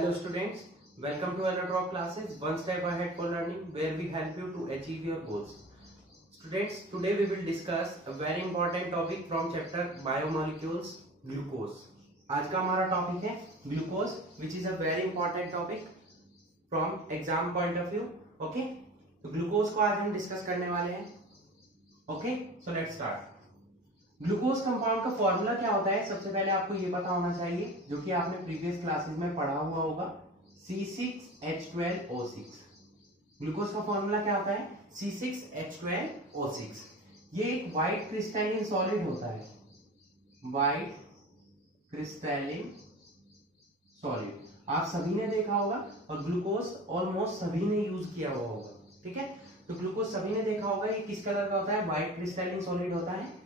Hello students, welcome to our drop classes One Step Ahead for Learning where we help you to achieve your goals. Students, today we will discuss a very important topic from chapter Biomolecules, glucose. आज का हमारा topic है glucose which is a very important topic from exam point of view. Okay? तो glucose को आज हम discuss करने वाले हैं. Okay? So let's start. Glucose compound का फॉर्मूला क्या होता है सबसे पहले आपको ये पता होना चाहिए जो कि आपने प्रीवियस क्लासेस में पढ़ा हुआ होगा C6H12O6. ग्लूकोज का फॉर्मूला क्या होता है C6H12O6. ये एक व्हाइट क्रिस्टलिन सॉलिड होता है, व्हाइट क्रिस्टलिन सॉलिड. आप सभी ने देखा होगा और ग्लूकोज ऑलमोस्ट सभी ने यूज किया हुआ होगा. ठीक है, तो ग्लूकोज सभी ने देखा होगा. ये किस कलर का होता है? व्हाइट क्रिस्टलिन सॉलिड होता है.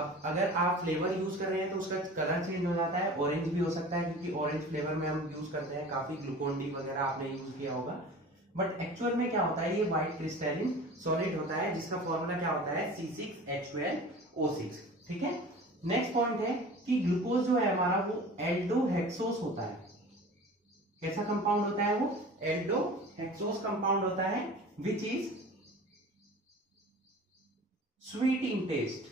अब अगर आप फ्लेवर यूज कर रहे हैं तो उसका कलर चेंज हो जाता है. ऑरेंज भी हो सकता है क्योंकि ऑरेंज फ्लेवर में हम यूज करते हैं. काफी ग्लूकोन डी वगैरह आपने यूज किया होगा. बट एक्चुअल में क्या होता है? ये व्हाइट क्रिस्टलिन सॉलिड होता है जिसका फॉर्मूला क्या होता है? C6H12O6. ठीक है. नेक्स्ट पॉइंट है कि ग्लूकोज जो है हमारा वो एल्डोहेक्सोस होता है. कैसा कंपाउंड होता है वो? एल्डोहेक्सोस कंपाउंड होता है which is sweet in taste.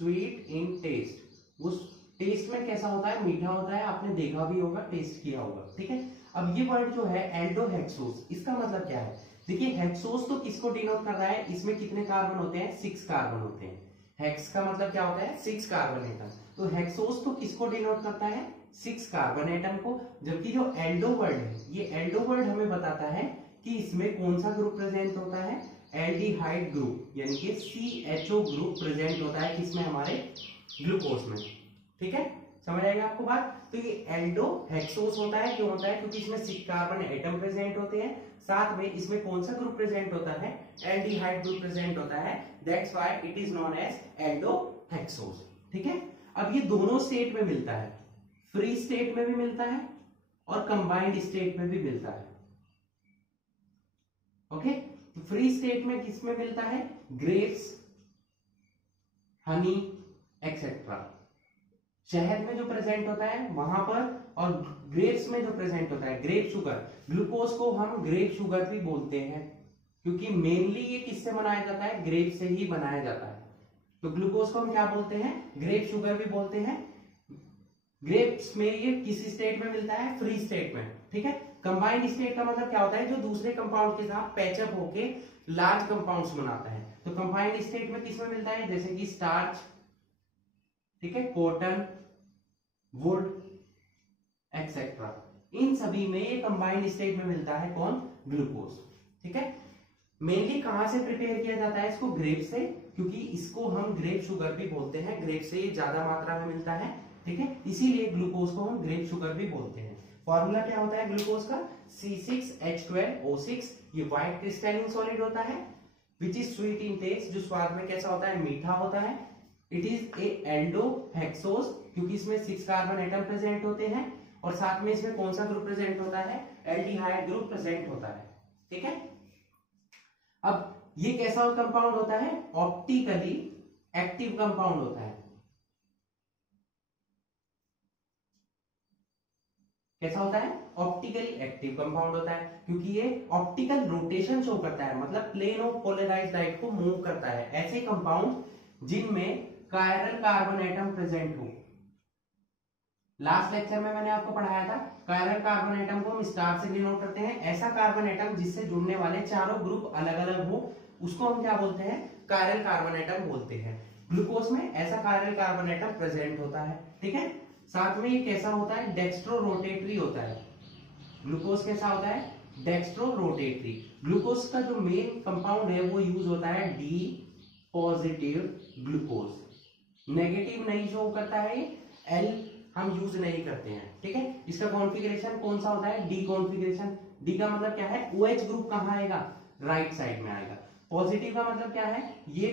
Sweet in taste. उस टेस्ट में कैसा होता है? मीठा होता है. आपने देखा भी होगा, टेस्ट किया होगा. ठीक है. अब ये वर्ड जो है एल्डोहेक्सोस, इसका मतलब क्या है? देखिए हेक्सोस तो किसको डिनोट कर रहा है? इसमें कितने कार्बन होते हैं? 6 कार्बन होते हैं. हेक्स का मतलब क्या होता है? 6 कार्बन एटम. तो हेक्सोस तो किसको डिनोट करता है? 6 कार्बन एटम को. जबकि जो एल्डो वर्ड है, ये एल्डो वर्ड हमें बताता है कि इसमें कौन सा ग्रुप प्रेजेंट होता है? एल्डिहाइड ग्रुप, यानी कि CHO ग्रुप प्रेजेंट होता है किसमें? हमारे ग्लूकोज में. ठीक है, समझ आएगा आपको बात? तो ये एल्डोहेक्सोस होता है. क्यों होता है? क्योंकि इसमें 6 कार्बन एटम प्रेजेंट होते हैं. साथ में इसमें कौन सा ग्रुप प्रेजेंट होता है? एल्डिहाइड ग्रुप प्रेजेंट होता है. That's why it is known as aldohexoses. ठीक है. अब ये दोनों स्टेट में मिलता है. फ्री स्टेट में भी मिलता है और कंबाइंड स्टेट में भी मिलता है. ओके. तो फ्री स्टेट में किसमें मिलता है? Grapes, Honey etcetera. शहद में जो प्रेजेंट होता है वहां पर, और ग्रेप्स में जो प्रेजेंट होता है ग्रेप शुगर. ग्लूकोज को हम ग्रेप शुगर भी बोलते हैं क्योंकि मेनली ये किससे बनाया जाता है? ग्रेप से ही बनाया जाता है. तो ग्लूकोज को हम क्या बोलते हैं? ग्रेप शुगर भी बोलते हैं. ग्रेप्स में ये किस स्टेट में मिलता है? फ्री स्टेट में. ठीक है. कंबाइंड स्टेट का मतलब क्या होता है? जो दूसरे कंपाउंड के साथ पैचअप होके लार्ज कंपाउंड्स बनाता है. तो कंबाइंड स्टेट में किसमें मिलता है? जैसे कि स्टार्च, ठीक है, कॉटन, वुड एक्सेट्रा. इन सभी में ये कंबाइंड स्टेट में मिलता है. कौन? ग्लूकोज. ठीक है. मेनली कहां से प्रिपेयर किया जाता है इसको? ग्रेप से, क्योंकि इसको हम ग्रेप शुगर भी बोलते हैं. ग्रेप से ये ज्यादा मात्रा में मिलता है. ठीक है, इसीलिए ग्लूकोज को हम ग्रेप शुगर भी बोलते हैं. फॉर्मूला क्या होता है ग्लूकोज का? C6H12O6. ये व्हाइट क्रिस्टलिन सॉलिड होता है which is sweet in taste, जो स्वाद में कैसा होता है? मीठा होता है. इट इज ए एल्डोहेक्सोस क्योंकि इसमें 6 कार्बन एटम प्रेजेंट होते हैं और साथ में इसमें कौन सा ग्रुप प्रेजेंट होता है? एल्डिहाइड ग्रुप प्रेजेंट होता है. ठीक है. अब ये कैसा कंपाउंड होता है? ऑप्टिकली एक्टिव कंपाउंड होता है. कैसा होता है? ऑप्टिकली एक्टिव कंपाउंड होता है क्योंकि ये ऑप्टिकल रोटेशन शो करता है, मतलब प्लेन ऑफ पोलराइज्ड लाइट को मूव करता है. ऐसे कंपाउंड जिनमें कायरल कार्बन एटम प्रेजेंट हो. लास्ट लेक्चर में मैंने आपको पढ़ाया था कायरल कार्बन एटम को हम स्टार से डिनोट करते हैं. ऐसा कार्बन एटम जिससे जुड़ने वाले चारों ग्रुप अलग अलग हो उसको हम क्या बोलते हैं? कायरल कार्बन एटम बोलते हैं. ग्लूकोज में ऐसा कायरल कार्बन एटम प्रेजेंट होता है. ठीक है. साथ में ये कैसा होता है? डेक्स्ट्रो रोटेटरी होता है. ग्लूकोज कैसा होता है? Dextro rotatory. ग्लूकोज का जो मेन कंपाउंड है वो यूज होता है डी पॉजिटिव ग्लूकोज. नेगेटिव नहीं शो करता है. एल हम यूज नहीं करते हैं. ठीक है. इसका कॉन्फ़िगरेशन कौन सा होता है? D configuration. डी का मतलब क्या है? OH ग्रुप कहां आएगा? राइट साइड में आएगा. पॉजिटिव का मतलब क्या है? ये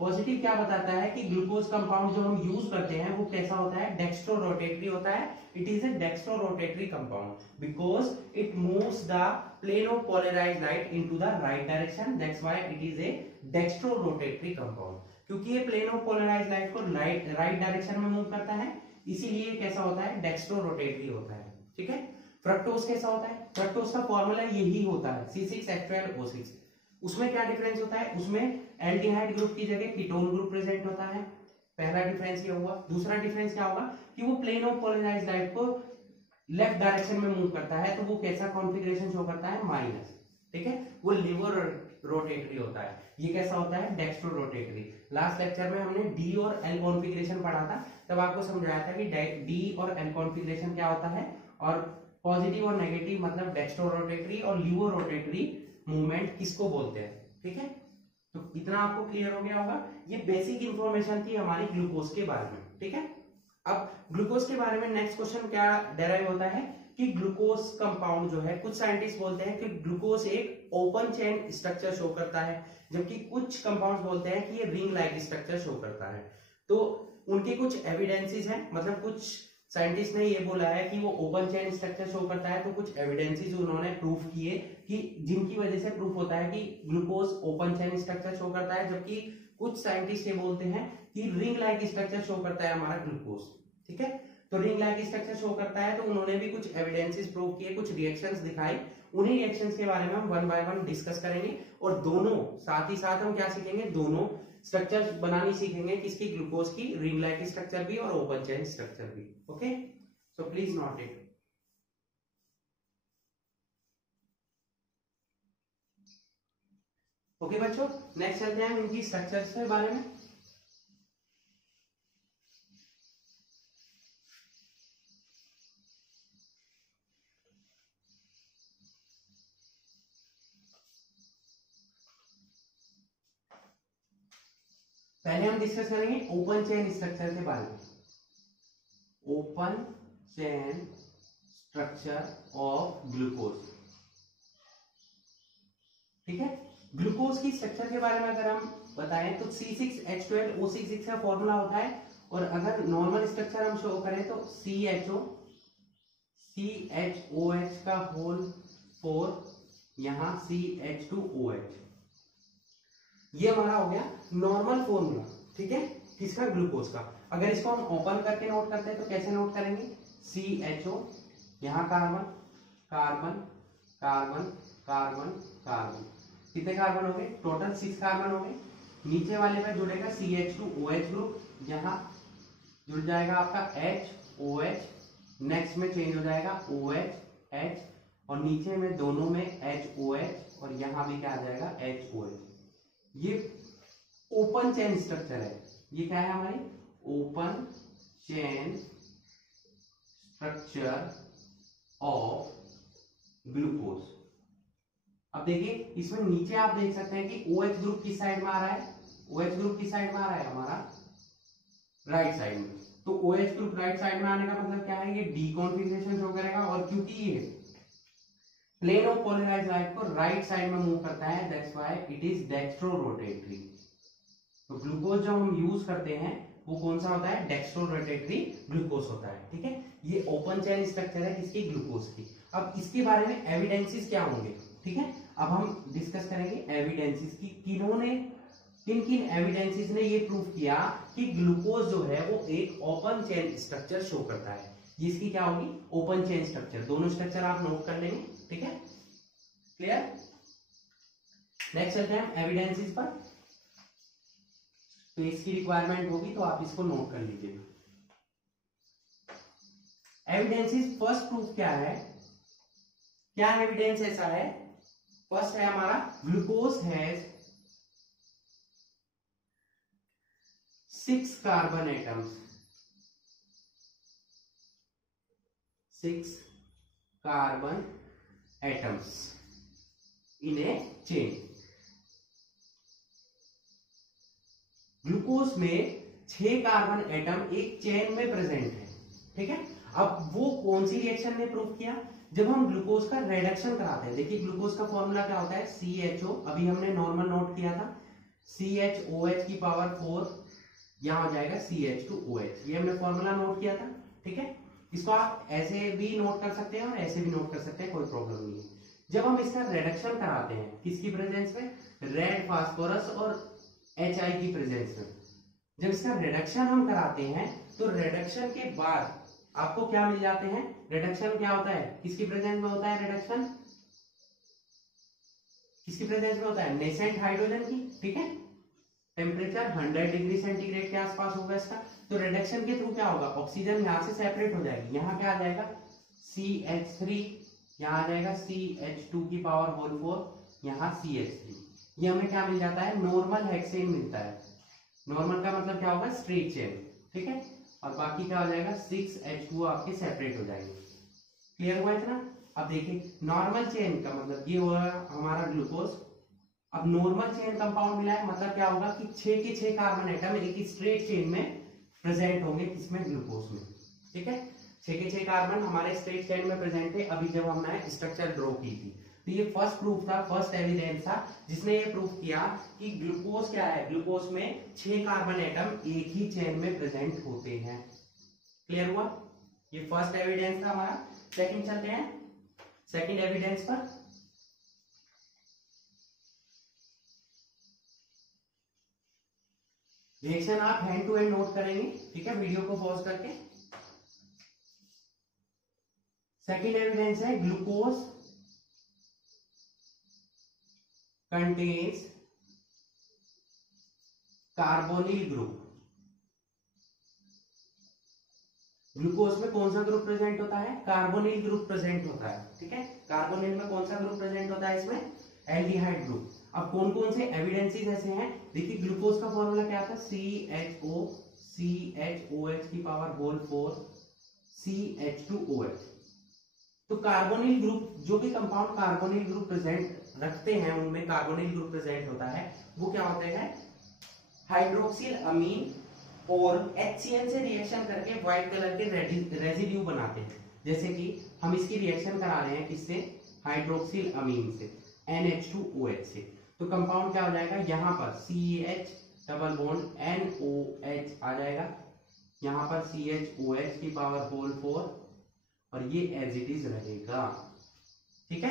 पॉजिटिव क्या बताता है कि ग्लूकोज कंपाउंड जो हम यूज करते हैं वो कैसा होता है? डेक्स्ट्रो रोटेटरी होता है. It is a dextro rotatory compound because it moves the plane of polarised light into the right direction. That's why it is a dextro rotatory compound. क्योंकि ये प्लेन ऑफ पोलराइज्ड लाइट को right direction में move करता है, इसीलिए कैसा होता है? डेक्स्ट्रो रोटेटरी होता है. ठीक है. फ्रक्टोज कैसा होता है? फ्रक्टोज का फॉर्मूला यही होता है C6H12O6। उसमें क्या डिफरेंस होता है? उसमें एल्डिहाइड ग्रुप की जगह कीटोन ग्रुप प्रेजेंट होता है। पहला डिफरेंस ये हुआ। दूसरा डिफरेंस क्या होगा कि वो प्लेन ऑफ पोलराइज्ड लाइट को लेफ्ट डायरेक्शन में मूव करता है, तो वो कैसा कॉन्फ़िगरेशन शो करता है? माइनस। ठीक है, वो लिवर रोटेटरी होता है। ये कैसा होता है? Dextro rotatory. लास्ट लेक्चर में हमने डी और एल कॉन्फ़िगरेशन पढ़ा था, तब आपको समझाया था कि डी और एल कॉन्फ़िगरेशन क्या होता है, और पॉजिटिव और नेगेटिव मतलब डेक्स्ट्रो रोटेटरी और लिवर रोटेटरी मूवमेंट किसको बोलते हैं। ठीक है, तो इतना आपको क्लियर हो गया होगा। ये बेसिक इंफॉर्मेशन थी हमारी ग्लूकोज के बारे में। ठीक है, अब ग्लूकोज के बारे में नेक्स्ट क्वेश्चन क्या डेराइव होता है कि ग्लूकोज कंपाउंड जो है, कुछ साइंटिस्ट बोलते हैं कि ग्लूकोज एक ओपन चेन स्ट्रक्चर शो करता है, जबकि कुछ कंपाउंड्स बोलते हैं कि ये रिंग लाइक स्ट्रक्चर शो करता है। तो उनके कुछ एविडेंसेस हैं, मतलब कुछ साइंटिस्ट ने ये बोला है कि वो ओपन चेन स्ट्रक्चर शो करता है, तो कुछ एविडेंसेस उन्होंने प्रूफ किए कि जिनकी वजह से प्रूफ होता है कि glucose open chain structure show करता है, जबकि कुछ साइंटिस्ट ये बोलते हैं कि रिंग लाइक स्ट्रक्चर शो करता है हमारा ग्लूकोज। ठीक है, तो रिंग लाइक स्ट्रक्चर शो करता है, तो उन्होंने भी कुछ एविडेंसेस प्रूव किए, कुछ रिएक्शंस दिखाई। उन्हीं रिएक्शंस के बारे में हम वन बाय वन डिस्कस करेंगे, और दोनों साथ ही साथ हम क्या सीखेंगे? दोनों स्ट्रक्चर बनानी सीखेंगे, किसकी? ग्लूकोज की, रिंग लाइक स्ट्रक्चर भी और ओपन चेन स्ट्रक्चर भी। Okay, so please note it. Okay बच्चों, नेक्स्ट चलते हैं इनकी स्ट्रक्चर्स के बारे में। पहले हम डिस्कस करेंगे ओपन चेन स्ट्रक्चर के बारे में। Open chain structure of glucose. ठीक है, ग्लूकोज की स्ट्रक्चर के बारे में अगर हम बताएं तो C6H12O6 का फॉर्मूला होता है, और अगर नॉर्मल स्ट्रक्चर हम शो करें तो CHOH का होल 4, यहां CH2OH। ये हमारा हो गया नॉर्मल फॉर्मूला। ठीक है, किसका? ग्लूकोज का। अगर इसको हम ओपन करके नोट करते हैं तो कैसे नोट करेंगे? CHO, यहाँ carbon carbon carbon carbon carbon, कितने कार्बन हो गए? टोटल 6 कार्बन हो गए। नीचे वाले में जुड़ेगा CH2OH ग्रुप, यहाँ जुड़ जाएगा आपका HOH, नेक्स्ट में चेंज हो जाएगा OH, और नीचे में दोनों में HOH, और यहाँ भी क्या आ जाएगा? HOH। ये ओपन चेन स्ट्रक्चर है। ये क्या है हमारी? Open chain structure of glucose. अब देखिए, इसमें नीचे आप देख सकते हैं कि OH ग्रुप किस साइड में आ रहा है? OH ग्रुप किस साइड में आ रहा है? हमारा राइट साइड में। तो OH ग्रुप राइट साइड में आने का मतलब क्या है? ये डी कॉन्फ़िगरेशन शो करेगा, और क्योंकि ये प्लेन ऑफ पोलराइज्ड लाइट को राइट साइड में मूव करता है, that's why it is dextro rotatory. तो ग्लूकोज जो हम यूज करते हैं वो कौन सा होता है? डेक्स्ट्रो रोटेटरी ग्लूकोज होता है। ठीक है, ये ओपन चेन स्ट्रक्चर है किसकी? ग्लूकोज की। अब इसके बारे में एविडेंसेस क्या होंगे? ठीक है, अब हम डिस्कस करेंगे एविडेंसेस की। किन्होंने, किन किन एविडेंसेस ने ये प्रूव किया कि ग्लूकोज जो है वो एक ओपन चेन स्ट्रक्चर शो करता है। जिसकी क्या होगी? Open chain structure. दोनों स्ट्रक्चर आप नोट कर लेंगे। ठीक है, क्लियर? नेक्स्ट चलते हैं एविडेंसेस पर। तो इसकी रिक्वायरमेंट होगी, तो आप इसको नोट कर लीजिएगा। एविडेंसेस, फर्स्ट प्रूफ क्या है? क्या एविडेंस ऐसा है? फर्स्ट है हमारा glucose has 6 carbon atoms, 6 carbon atoms in A chain. Glucose में 6 कार्बन एटम एक चेन में प्रेजेंट है। ठीक है, अब वो कौन सी रिएक्शन ने प्रूव किया? जब हम ग्लूकोज का रिडक्शन कराते हैं। देखिए, ग्लूकोज का फॉर्मूला क्या होता है? CHO, अभी हमने नॉर्मल नोट किया था, CHOH की पावर 4, यहां हो जाएगा CH2OH। ये हमने फॉर्मूला नोट किया था। ठीक है, इसको आप ऐसे भी नोट कर सकते हैं और ऐसे भी नोट कर सकते हैं, कोई प्रॉब्लम नहीं है। जब हम इसका रिडक्शन कराते हैं, किसकी प्रेजेंस में? रेड फास्फोरस और HI की प्रेजेंस में। जब इसका रिडक्शन हम कराते हैं, तो रिडक्शन के बाद आपको क्या मिल जाते हैं, रिडक्शन क्या होता है, किसकी प्रेजेंस में होता है रिडक्शन, किसकी प्रेजेंस में होता है, नेसेंट हाइड्रोजन की, ठीक है। टेम्परेचर 100 डिग्री सेंटीग्रेड के आसपास होगा इसका। तो रिडक्शन के थ्रू क्या होगा, ऑक्सीजन यहाँ से सेपरेट हो जाएगी, यहाँ क्या आ जाएगा CH3, यहाँ आ जाएगा CH2 की पावर होल 4, यहाँ CH3। ये हमें क्या मिल जाता है, नॉर्मल हेक्सेन मिलता है। नॉर्मल का मतलब क्या होगा, स्ट्रेट चेन, ठीक है। और बाकी क्या हो जाएगा 6H2 आपके सेपरेट हो जाएंगे। क्लियर हुआ इतना। अब देखिए नॉर्मल चेन का मतलब ये हुआ हमारा ग्लूकोज। अब नॉर्मल चेन कंपाउंड मिला है मतलब क्या होगा कि 6 के 6 कार्बन एटम एक स्ट्रेट चेन में प्रेजेंट होंगे, किसमें, ग्लूकोज में, ठीक है। 6 के 6 कार्बन हमारे स्ट्रेट चेन में प्रेजेंट थे अभी जब हमने स्ट्रक्चर ड्रॉ की थी। तो ये फर्स्ट प्रूफ था, फर्स्ट एविडेंस था जिसने ये प्रूफ किया कि ग्लूकोज क्या है, ग्लूकोज में 6 कार्बन एटम एक ही चेन में प्रेजेंट होते हैं। क्लियर हुआ, ये फर्स्ट एविडेंस था हमारा। सेकंड चलते हैं सेकंड एविडेंस पर। रिएक्शन आप हैंड टू हैंड नोट करेंगे, ठीक है, वीडियो को पॉज करके। सेकंड एविडेंस है glucose contains carbonyl group. Glucose में कौन सा ग्रुप प्रेजेंट होता है, कार्बोनिल ग्रुप प्रेजेंट होता है, ठीक है। कार्बोनिल में कौन सा ग्रुप प्रेजेंट होता है, इसमें एल्डिहाइड ग्रुप। अब कौन कौन से एविडेंसेस ऐसे हैं, देखिए ग्लूकोज का फॉर्मूला क्या था, CHOH की पावर होल 4 CH2OH। तो कार्बोनिल ग्रुप, जो भी कंपाउंड कार्बोनिल ग्रुप प्रेजेंट रखते हैं उनमें कार्बोनिल ग्रुप प्रेजेंट होता है, वो क्या होते हैं, हाइड्रोक्सिल अमीन और HCN से रिएक्शन करके व्हाइट कलर के रेजिड्यू बनाते हैं। जैसे कि हम इसकी रिएक्शन करा रहे हैं किससे, हाइड्रोक्सिल अमीन से, NH2OH से। तो कंपाउंड क्या हो जाएगा, यहाँ पर CH डबल बॉन्ड NOH आ जाएगा, यहाँ पर CHOH की पावर होल 4 और ये एज इट इज रहेगा, ठीक है।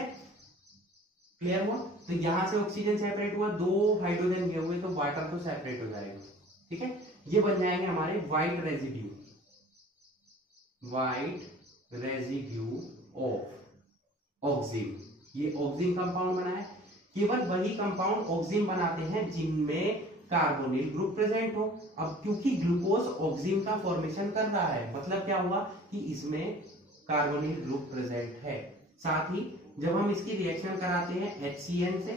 क्लियर हुआ। तो यहां से ऑक्सीजन सेपरेट हुआ, 2 हाइड्रोजन गए हुए, तो वाटर तो सेपरेट हो जाएगा, ठीक है। ये बन जाएंगे हमारे white residue, white residue of auxin. ये ऑक्सिन कंपाउंड बना है। केवल वही कंपाउंड ऑक्सिन बनाते हैं जिनमें कार्बोनिल ग्रुप प्रेजेंट हो। अब क्योंकि ग्लूकोज ऑक्सिन का फॉर्मेशन कर रहा है, मतलब क्या हुआ कि इसमें कार्बोनिल ग्रुप प्रेजेंट है। साथ ही जब हम इसकी रिएक्शन कराते हैं HCN से,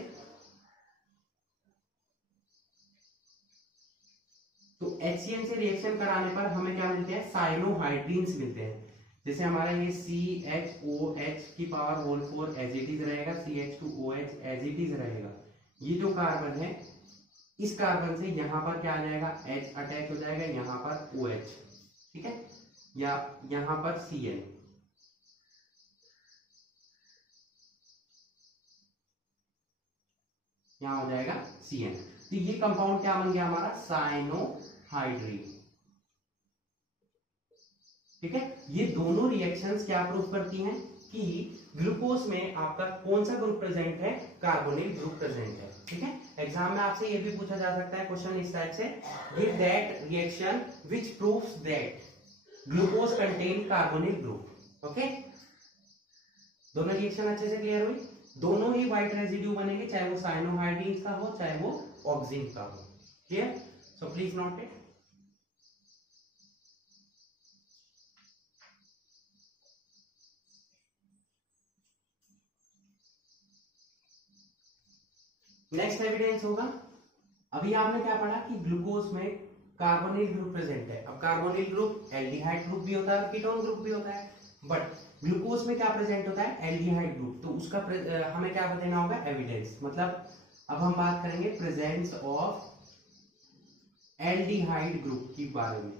तो HCN से रिएक्शन कराने पर हमें क्या मिलते हैं, साइनोहाइड्रीन्स मिलते हैं। जैसे हमारा ये CHOH की power whole 4 as it is रहेगा, CH2OH एज इट इज रहेगा। ये जो कार्बन है, इस कार्बन से यहां पर क्या आ जाएगा, H अटैच हो जाएगा, यहां पर OH, ठीक है, या यहां पर CN, यहां हो जाएगा CN। तो ये कंपाउंड क्या बन गया हमारा, साइनोहाइड्रीन, ठीक है। ये दोनों रिएक्शंस क्या प्रूव करती हैं कि ग्लूकोज में आपका कौन सा ग्रुप प्रेजेंट है, कार्बोनिल ग्रुप प्रेजेंट है, ठीक है। एग्जाम में आपसे ये भी पूछा जा सकता है क्वेश्चन इस टाइप से, give that reaction which proves that glucose contain carbonyl group. Okay, दोनों रिएक्शन अच्छे से क्लियर हुई। दोनों ही व्हाइट रेजिड्यू बनेंगे, चाहे वो साइनोहाइड्रीन का हो चाहे वो ऑक्सिन का हो। Clear, so please note it. Next evidence होगा, अभी आपने क्या पढ़ा कि ग्लूकोज में कार्बोनिल ग्रुप प्रेजेंट है। अब कार्बोनिल ग्रुप एल्डिहाइड ग्रुप भी होता है और कीटोन ग्रुप भी होता है, बट ग्लूकोज में क्या प्रेजेंट होता है, एल्डिहाइड ग्रुप। तो उसका हमें क्या देना होगा, एविडेंस। मतलब अब हम बात करेंगे प्रेजेंस ऑफ एल्डिहाइड ग्रुप की बारे में।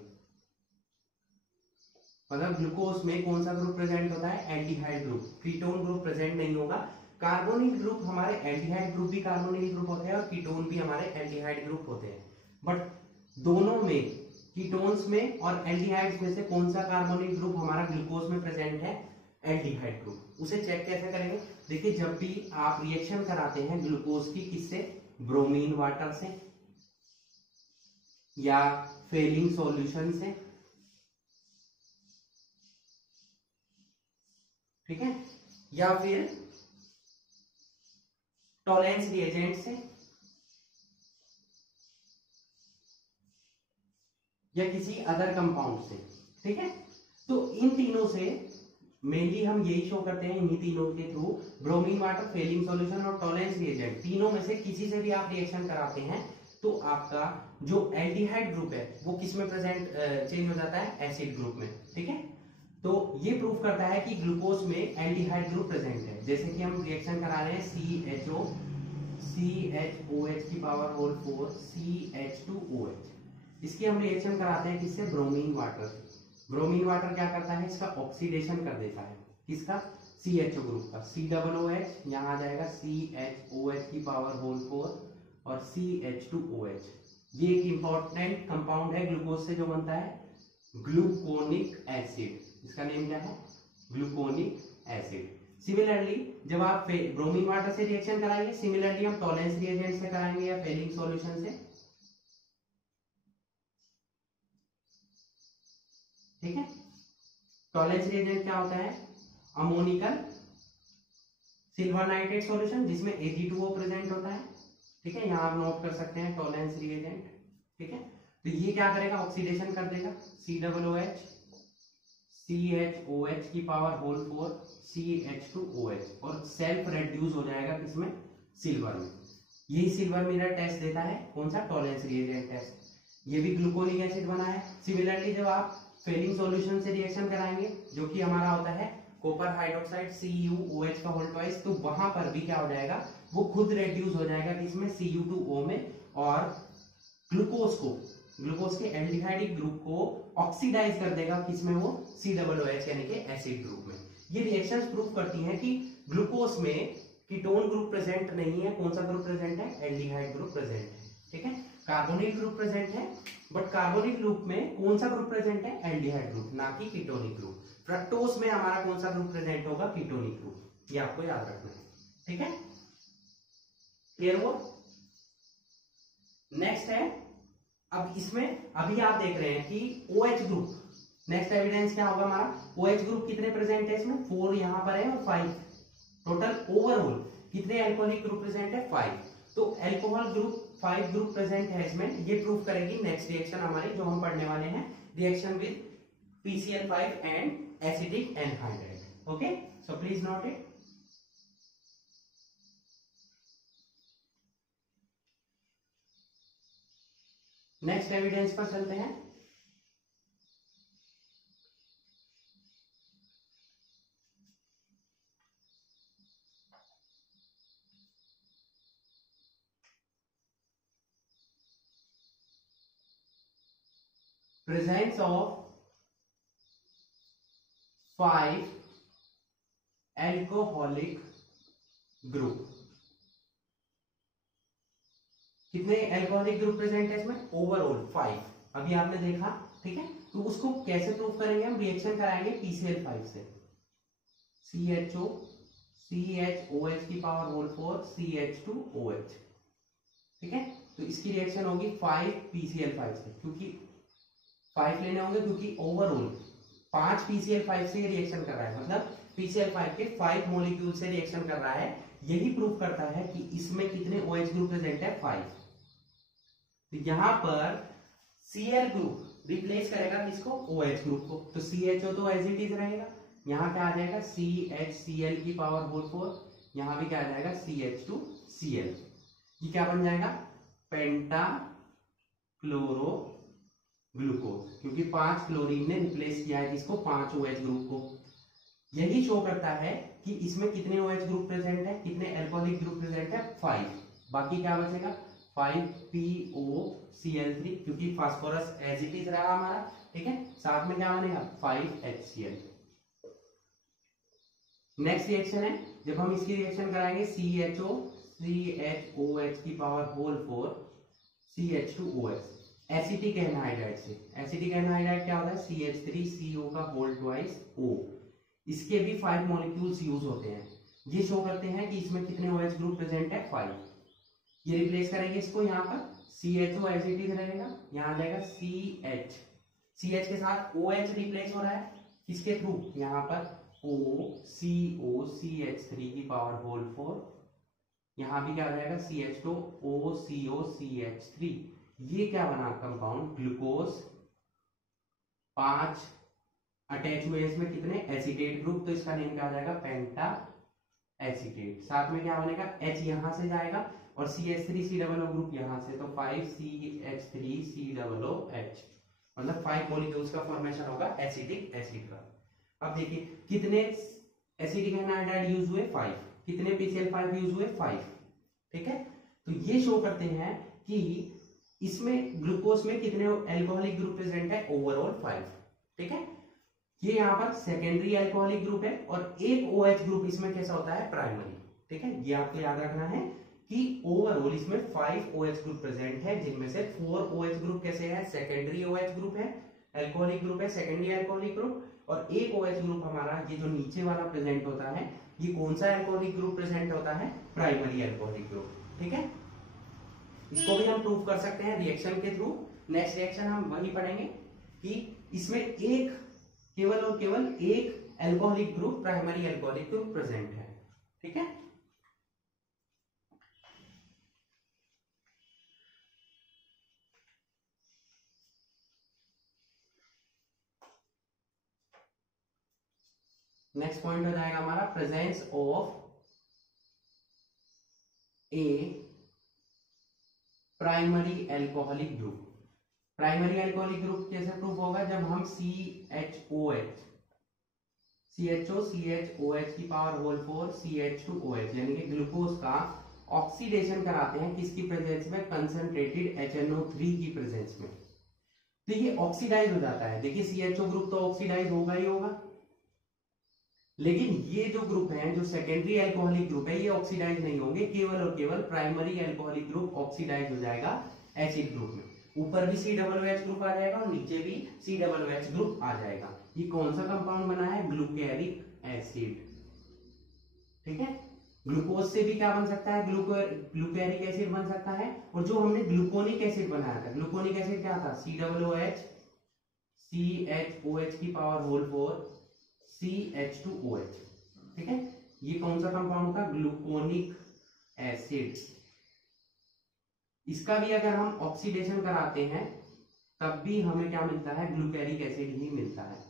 मतलब ग्लूकोज में कौन सा ग्रुप प्रेजेंट होता है, aldehyde group, ketone group present नहीं होगा। कार्बोनिल ग्रुप हमारे एल्डिहाइड ग्रुप भी कार्बोनिल ग्रुप होते हैं और कीटोन भी हमारे एल्डिहाइड ग्रुप होते हैं, बट दोनों में, कीटोन्स में और एल्डिहाइड्स में से कौन सा कार्बोनिल ग्रुप हमारा ग्लूकोज में प्रेजेंट है, एल्डिहाइड ग्रुप। उसे चेक कैसे करेंगे, देखिए जब भी आप रिएक्शन कराते हैं ग्लूकोज की, किससे, ब्रोमीन वाटर से या फेलिंग सॉल्यूशन से, ठीक है, या फिर टॉलेंस रिएजेंट से, या किसी अदर कंपाउंड से। ठीक है, तो इन तीनों से मेनली हम यही शो करते हैं, इन्हीं तीनों के through, bromine water, Fehling solution और टॉलेंस रिएजेंट, तीनों में से किसी से भी आप रिएक्शन कराते हैं तो आपका जो एल्डिहाइड ग्रुप है वो किस में प्रेजेंट चेंज हो जाता है, एसिड ग्रुप में। ठीक है, तो ये प्रूफ करता है कि ग्लूकोज में एल्डिहाइड ग्रुप प्रेजेंट है। जैसे कि हम रिएक्शन करा रहे हैं CHOH की पावर होल 4 CH2OH, इसकी हम रिएक्शन कराते हैं किससे, ब्रोमीन वाटर से। ब्रोमीन वाटर क्या करता है, इसका ऑक्सीडेशन कर देता है, किसका, CHO ग्रुप का, COOH, यहाँ आ जाएगा CHOH की पावर होल 4 और CH2OH। ये एक इंपॉर्टेंट कंपाउंड है ग्लूकोज से जो बनता है, ग्लूकोनिक एसिड, इसका नेम क्या है, ग्लूकोनिक एसिड। सिमिलरली जब आप ब्रोमीन वाटर से रिएक्शन कराएंगे, सिमिलरली हम टॉलेंस रिएजेंट से कराएंगे या फेलिंग सॉल्यूशन से। ठीक है, टॉलेंस रिएजेंट क्या होता है, अमोनिकल सिल्वर नाइट्रेट सॉल्यूशन जिसमें Ag2O प्रेजेंट होता है। ठीक है, यहां आप नोट कर सकते हैं टॉलेंस रिएजेंट। ठीक है, तो ये क्या करेगा, ऑक्सीडेशन कर देगा, COOH CHOH की पावर होल 4 CH2OH, और सेल्फ रेड्यूस हो जाएगा किसमें, सिल्वर में। यही सिल्वर मिरर टेस्ट देता है, कौन सा, टॉलेंस रिएजेंट टेस्ट। ये भी ग्लूकोनिक एसिड बना है। सिमिलरली जब आप फेलिंग सॉल्यूशन से रिएक्शन कराएंगे, जो कि हमारा होता है कॉपर हाइड्रोक्साइड CuOH का होल ट्वाइस, तो वहां पर भी क्या हो जाएगा, वो खुद रेड्यूस हो जाएगा किसमें, Cu2O में, और ग्लूकोज के एल्डिहाइडिक ग्रुप को ऑक्सीडाइज कर देगा किसमें, वो COOH यानी कि एसिड ग्रुप में। ये रिएक्शंस प्रूव करती हैं कि ग्लूकोज में कीटोन ग्रुप प्रेजेंट नहीं है। कौन सा ग्रुप प्रेजेंट है, एल्डिहाइड ग्रुप प्रेजेंट है। ठीक है, कार्बोनिल ग्रुप प्रेजेंट है, बट कार्बोनिक ग्रुप में कौन सा ग्रुप प्रेजेंट है, एल्डिहाइड ग्रुप, ना कि कीटोनिक ग्रुप। फ्रक्टोज में हमारा कौन सा ग्रुप प्रेजेंट होगा, कीटोनिक ग्रुप, ये आपको याद रखना है। ठीक है, क्लियर हुआ। नेक्स्ट है, अब इसमें अभी आप देख रहे हैं कि OH ग्रुप, नेक्स्ट एविडेंस क्या होगा हमारा, OH ग्रुप कितने प्रेजेंट है इसमें, 4 यहां पर है और 5 टोटल। ओवरऑल कितने अल्कोहलिक ग्रुप प्रेजेंट है, 5। तो अल्कोहल ग्रुप 5 ग्रुप प्रेजेंट है इसमें, ये प्रूव करेगी नेक्स्ट रिएक्शन हमारी जो हम पढ़ने वाले हैं, reaction with PCl5 and acetic anhydride. Okay, so please note it. Next evidence पर चलते हैं। Presence of 5 alcoholic group. कितने एल्कोहलिक ग्रुप प्रेजेंट है इसमें, ओवरऑल 5, अभी आपने देखा। ठीक है, तो उसको कैसे प्रूव करेंगे, हम रिएक्शन कराएंगे PCl5 से, CHOH की पावर होल 4 CH2OH। ठीक है, तो इसकी रिएक्शन होगी 5 PCl5 से, क्योंकि 5 लेने होंगे, क्योंकि ओवरऑल 5 PCl5 से रिएक्शन कर रहा है, मतलब PCl5 के 5 मॉलिक्यूल से रिएक्शन कर रहा है। यही प्रूव करता है कि इसमें कितने OH ग्रुप प्रेजेंट है, 5। तो यहां पर Cl ग्रुप रिप्लेस करेगा किसको, OH ग्रुप को, तो CHO तो एज इट इज रहेगा, यहाँ क्या आ जाएगा CHCl की पावर होल 4, यहाँ भी क्या आ जाएगा CH2Cl। ये क्या बन जाएगा, पेंटा क्लोरो ग्लूकोज, क्योंकि 5 क्लोरीन ने रिप्लेस किया है किसको, 5 OH ग्रुप को। यही शो करता है कि इसमें कितने OH ग्रुप प्रेजेंट है, कितने अल्कोहलिक ग्रुप प्रेजेंट है, 5। बाकी क्या बचेगा, 5POCl3, क्योंकि फास्फोरस एज इट इज रहा हमारा। ठीक है, साथ में क्या बनेगा, 5HCl। नेक्स्ट रिएक्शन है, जब हम इसकी रिएक्शन कराएंगे CHOH की power whole 4 CH2OH acetic anhydride से। एसिटिक एनहाइड्राइड क्या होता है, CH3CO का होल ट्वाइस O। इसके भी 5 मॉलिक्यूल्स यूज होते हैं। ये शो करते हैं कि इसमें कितने OH ग्रुप प्रेजेंट है, 5। ये रिप्लेस करेंगे इसको, यहाँ पर CHO एज इट इज रहेगा, यहाँ आ जाएगा CH के साथ OH रिप्लेस हो रहा है किसके थ्रू, यहाँ पर OCOCH3 की पावर होल 4, यहां भी क्या हो जाएगा CH2 OCOCH3। ये क्या बना कंपाउंड ग्लूकोज, 5 अटैच हुए इसमें कितने एसिटेट ग्रुप, तो इसका नेम क्या हो जाएगा पेंटा एसिटेट। साथ में क्या बनेगा H यहां से जाएगा और CH3COO ग्रुप यहां से, तो 5CH3COOH, मतलब 5 मॉलिक्यूल्स का फॉर्मेशन होगा एसिटिक एसिड का। अब देखिए कितने एसिटिक एनाइड यूज हुए 5, कितने PCl5 यूज हुए 5, ठीक है। तो ये शो करते हैं कि इसमें ग्लूकोज में कितने एल्कोहलिक ग्रुप प्रेजेंट है, ओवरऑल 5, ठीक है। ये यहाँ पर सेकेंडरी एल्कोहलिक ग्रुप है और एक OH ग्रुप इसमें कैसा होता है प्राइमरी, ठीक है। ये आपको याद रखना है कि ओवरऑल इसमें 5 OH ग्रुप प्रेजेंट है, जिनमें से 4 OH ग्रुप कैसे है सेकेंडरी OH ग्रुप है, एल्कोहलिक ग्रुप है सेकेंडरी एल्कोहलिक ग्रुप, और एक OH ग्रुप हमारा ये जो नीचे वाला प्रेजेंट होता है, ये कौन सा एल्कोहलिक ग्रुप प्रेजेंट होता है, प्राइमरी एल्कोहलिक ग्रुप, ठीक है। इसको भी हम प्रूव कर सकते हैं रिएक्शन के थ्रू। नेक्स्ट रिएक्शन हम वही पढ़ेंगे कि इसमें एक केवल और केवल एक alcoholic group primary alcoholic group present है, ठीक है। नेक्स्ट पॉइंट हो जाएगा हमारा presence of A primary alcoholic group. Primary alcoholic group कैसे प्रूफ होगा, जब हम CHOCH की पावर होल 4 CH2OH यानी कि ग्लूकोज का ऑक्सीडेशन कराते हैं किसकी प्रेजेंस में, कंसंट्रेटेड HNO3 की प्रेजेंस में, तो ये ऑक्सीडाइज हो जाता है। देखिए CHO ग्रुप तो ऑक्सीडाइज होगा ही होगा, लेकिन ये जो ग्रुप है जो सेकेंडरी एल्कोहलिक ग्रुप है ये ऑक्सीडाइज नहीं होंगे, केवल और केवल प्राइमरी एल्कोहलिक ग्रुप ऑक्सीडाइज हो जाएगा एसिड ग्रुप में। ऊपर भी COOH ग्रुप आ जाएगा और नीचे भी COOH ग्रुप आ जाएगा। ये कौन सा कंपाउंड बना है, ग्लूकेरिक एसिड, ठीक है। ग्लूकोज से भी क्या बन सकता है, ग्लूकेरिक एसिड बन सकता है। और जो हमने ग्लूकोनिक एसिड बनाया था, ग्लूकोनिक एसिड क्या था, COOH CHOH की पावर होल 4 CH2OH, ठीक है। ये कौन सा कंपाउंड था, ग्लूकोनिक एसिड। इसका भी अगर हम ऑक्सीडेशन कराते हैं तब भी हमें क्या मिलता है, ग्लूकेरिक एसिड ही मिलता है।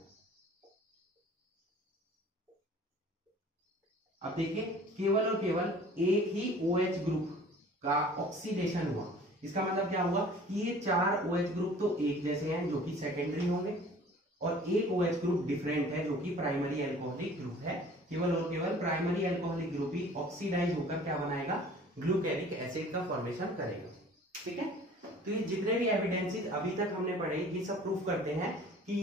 अब देखिए केवल और केवल एक ही OH ग्रुप का ऑक्सीडेशन हुआ, इसका मतलब क्या हुआ कि ये 4 OH ग्रुप तो एक जैसे हैं जो कि सेकेंडरी होंगे, और एक OH ग्रुप डिफरेंट है जो कि प्राइमरी एल्कोहलिक ग्रुप है। केवल और केवल प्राइमरी एल्कोहलिक ग्रुप ही ऑक्सीडाइज होकर क्या बनाएगा, ग्लूकेरिक एसिड का फॉर्मेशन करेगा, ठीक है। तो ये जितने भी एविडेंसेस अभी तक हमने पढ़े ये सब प्रूफ करते हैं कि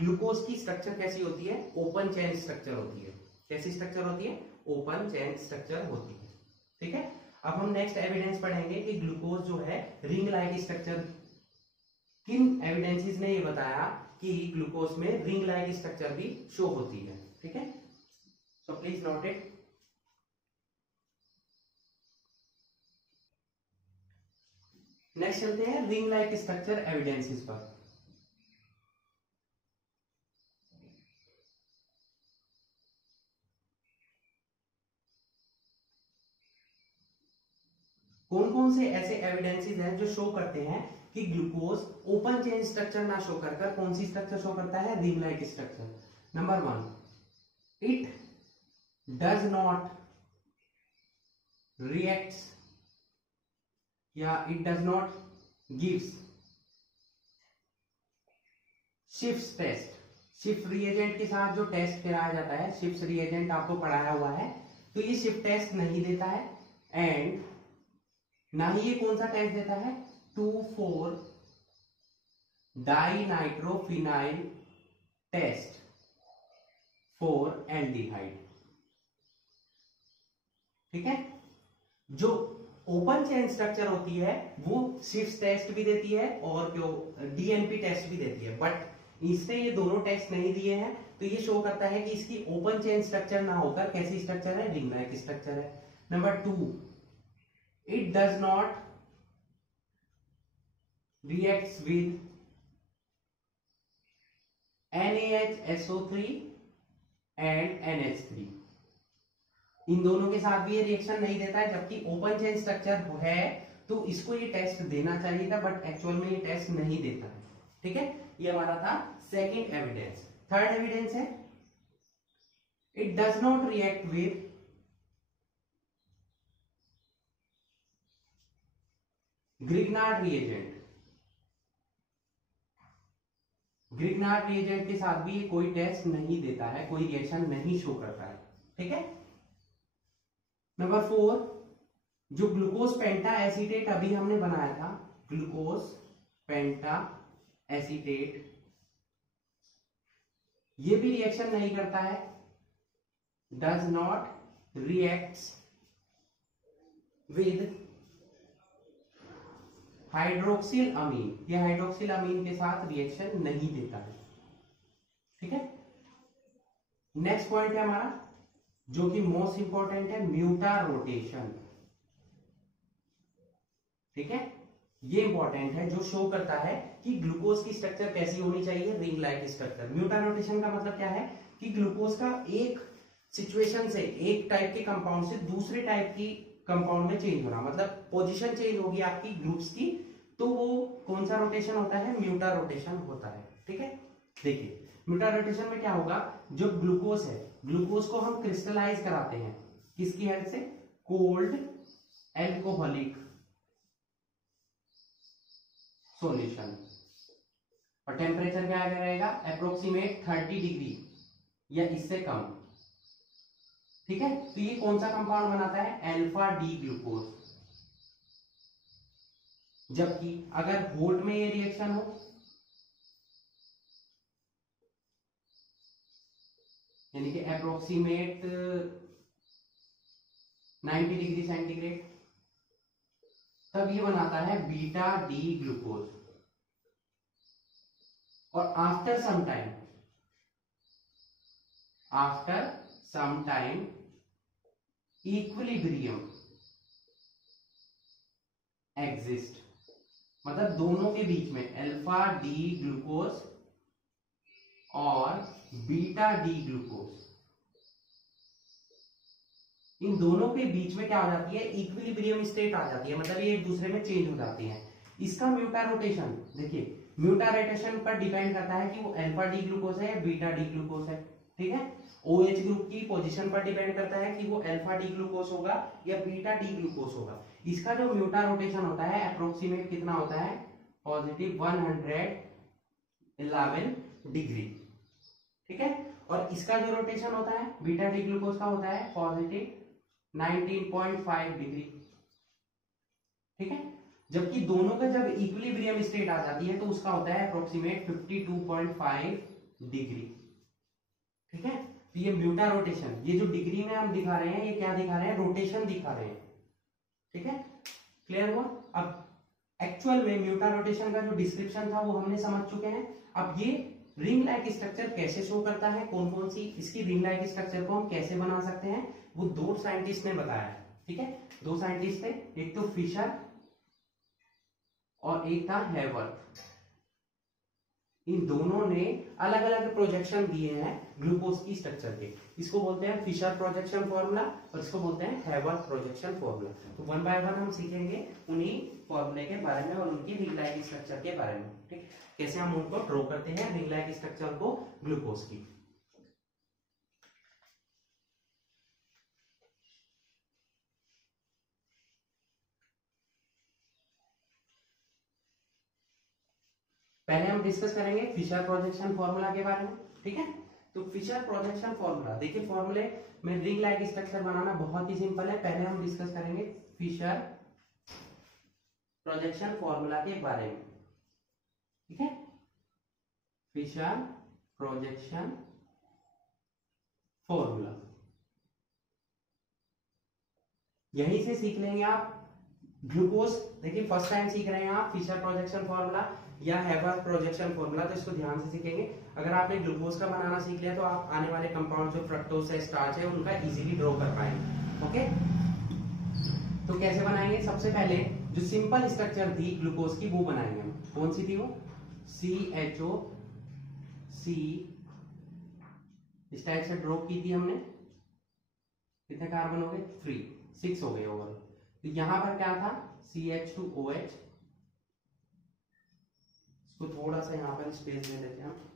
ग्लूकोज की स्ट्रक्चर कैसी होती है, ओपन चेन स्ट्रक्चर होती है। कैसी स्ट्रक्चर होती है, ओपन चेन स्ट्रक्चर होती है, ठीक है। अब हम नेक्स्ट एविडेंस पढ़ेंगे कि ग्लूकोज जो है रिंग लाइक स्ट्रक्चर, किन एविडेंसेस ने ये बताया कि ग्लूकोज में रिंग लाइक स्ट्रक्चर भी शो होती है, ठीक है। So please note it. Next चलते हैं रिंग लाइक स्ट्रक्चर एविडेंसेस पर। कौन कौन से ऐसे एविडेंसेस हैं जो शो करते हैं कि ग्लूकोज ओपन चेन स्ट्रक्चर ना शो कर कौन सी स्ट्रक्चर शो करता है, ring like structure. Number 1, it does not reacts या it does not gives shift test. Shift reagent के साथ जो टेस्ट कराया जाता है, शिफ्ट रिएजेंट आपको पढ़ाया हुआ है, तो ये शिफ्ट टेस्ट नहीं देता है। एंड ना ही ये कौन सा टेस्ट देता है, 2,4 डाइनाइट्रोफिनाइल टेस्ट फॉर एल्डिहाइड, ठीक है। जो ओपन चेन स्ट्रक्चर होती है वो शिफ्ट टेस्ट भी देती है और जो DNP टेस्ट भी देती है, बट इसने ये दोनों टेस्ट नहीं दिए हैं, तो ये शो करता है कि इसकी ओपन चेन स्ट्रक्चर ना होकर कैसी स्ट्रक्चर है, रिंग लाइक स्ट्रक्चर है। Number 2, it does not reacts with NaHSO3 and NH3। इन दोनों के साथ भी ये रिएक्शन नहीं देता है, जबकि ओपन चेन स्ट्रक्चर है तो इसको ये टेस्ट देना चाहिए था, बट एक्चुअल में ये टेस्ट नहीं देता है। ठीक है, ये हमारा था सेकंड एविडेंस। थर्ड एविडेंस है it does not react with Grignard reagent. Grignard reagent के साथ भी ये कोई टेस्ट नहीं देता है, कोई रिएक्शन नहीं शो करता है। ठीक है। नंबर 4, जो ग्लूकोज पेंटा एसीटेट अभी हमने बनाया था, ग्लूकोज पेंटा एसीटेट, ये भी रिएक्शन नहीं करता है, does not reacts with hydroxyl amine. ये हाइड्रोक्सिल अमीन के साथ रिएक्शन नहीं देता है। ठीक है। नेक्स्ट पॉइंट है हमारा जो कि मोस्ट इंपॉर्टेंट है, म्यूटा रोटेशन। ठीक है, ये इंपॉर्टेंट है, जो शो करता है कि ग्लूकोज की स्ट्रक्चर कैसी होनी चाहिए, रिंग लाइक स्ट्रक्चर। म्यूटा रोटेशन का मतलब क्या है कि ग्लूकोज का एक सिचुएशन से, एक टाइप के कंपाउंड से दूसरे टाइप की कंपाउंड में चेंज होना, मतलब पोजीशन चेंज होगी आपकी ग्रुप्स की, तो वो कौन सा रोटेशन होता है, म्यूटा रोटेशन होता है। ठीक है, देखिए म्यूटा रोटेशन में क्या होगा, जो ग्लूकोज है, ग्लूकोज को हम क्रिस्टलाइज कराते हैं किसकी हेल्प से, कोल्ड एल्कोहलिक सॉल्यूशन, और टेम्परेचर क्या रहेगा, अप्रोक्सीमेट 30 डिग्री या इससे कम। ठीक है, तो ये कौन सा कंपाउंड बनाता है, अल्फा डी ग्लूकोज। जबकि अगर होल्ड में ये रिएक्शन हो, यानी कि अप्रोक्सीमेट 90 डिग्री सेंटीग्रेड, तब ये बनाता है बीटा डी ग्लूकोज। और after some time equilibrium exist, मतलब दोनों के बीच में अल्फा डी ग्लूकोज और बीटा डी ग्लूकोज, इन दोनों के बीच में क्या हो जाती है, इक्विलिब्रियम स्टेट आ जाती है, मतलब ये एक दूसरे में चेंज हो जाती हैं। इसका म्यूटा रोटेशन देखिए, म्यूटा रोटेशन पर डिपेंड करता है कि वो अल्फा डी ग्लूकोज है या बीटा डी ग्लूकोज है। ठीक है, OH ग्रुप की पोजीशन पर डिपेंड करता है कि वो अल्फा डी ग्लूकोज होगा या बीटा डी ग्लूकोज होगा। इसका जो म्यूटा रोटेशन होता है अप्रोक्सीमेट कितना होता है, पॉजिटिव 111 डिग्री। ठीक है, और इसका जो रोटेशन होता है बीटा डी ग्लूकोज का होता है पॉजिटिव 19.5 डिग्री। ठीक है, जबकि दोनों का जब इक्विलिब्रियम स्टेट आ जाती है तो उसका होता है अप्रोक्सीमेट 52.5 डिग्री। ठीक है, तो ये म्यूटा रोटेशन, ये जो डिग्री में हम दिखा रहे हैं, ये क्या दिखा रहे हैं, रोटेशन दिखा रहे हैं। ठीक है, क्लियर हुआ। अब एक्चुअल में म्यूटा रोटेशन का जो डिस्क्रिप्शन था वो हमने समझ चुके हैं। अब ये रिंग लाइक स्ट्रक्चर कैसे शो करता है, कौन कौन सी इसकी रिंग लाइक स्ट्रक्चर को हम कैसे बना सकते हैं, वो दो साइंटिस्ट ने बताया है। ठीक है, दो साइंटिस्ट थे, एक तो फिशर और एक था हेवर्थ। इन दोनों ने अलग अलग प्रोजेक्शन दिए हैं ग्लूकोज की स्ट्रक्चर के। इसको बोलते हैं फिशर प्रोजेक्शन फॉर्मूला और इसको बोलते हैं हेवर्थ प्रोजेक्शन फॉर्मूला। तो वन बाय वन हम सीखेंगे उन्हीं फॉर्मूले के बारे में और उनकी रिंग लाइक स्ट्रक्चर के बारे में। ठीक, कैसे हम उनको ड्रॉ करते हैं रिंग लाइक स्ट्रक्चर को ग्लूकोज की। पहले हम डिस्कस करेंगे फिशर प्रोजेक्शन फॉर्मूला के बारे में। ठीक है, तो फिशर प्रोजेक्शन फॉर्मूला देखिए, फॉर्मूले में रिंग लाइक स्ट्रक्चर बनाना बहुत ही सिंपल है। पहले हम डिस्कस करेंगे फिशर प्रोजेक्शन फॉर्मूला के बारे में। ठीक है, फिशर प्रोजेक्शन फॉर्मूला यहीं से सीख लेंगे आप। ग्लूकोज देखिए फर्स्ट टाइम सीख रहे हैं आप फिशर प्रोजेक्शन फॉर्मूला या हेवर्थ प्रोजेक्शन फॉर्मूला, तो इसको ध्यान से सीखेंगे। अगर आपने ग्लूकोज का बनाना सीख लिया तो आप आने वाले कंपाउंड जो फ्रक्टोज है, स्टार्च है, उनका इजीली ड्रॉ कर पाएंगे। ओके, तो कैसे बनाएंगे, सबसे पहले जो सिंपल स्ट्रक्चर थी ग्लूकोज की वो बनाएंगे हम। कौन सी थी वो, CHO C इस टाइप से ड्रॉ की थी हमने, कितने कार्बन हो गए 3, 6 हो गए ओवरऑल। तो यहां पर क्या था CH2OH, इसको थोड़ा सा यहां पर स्पेस दे देते हैं हम,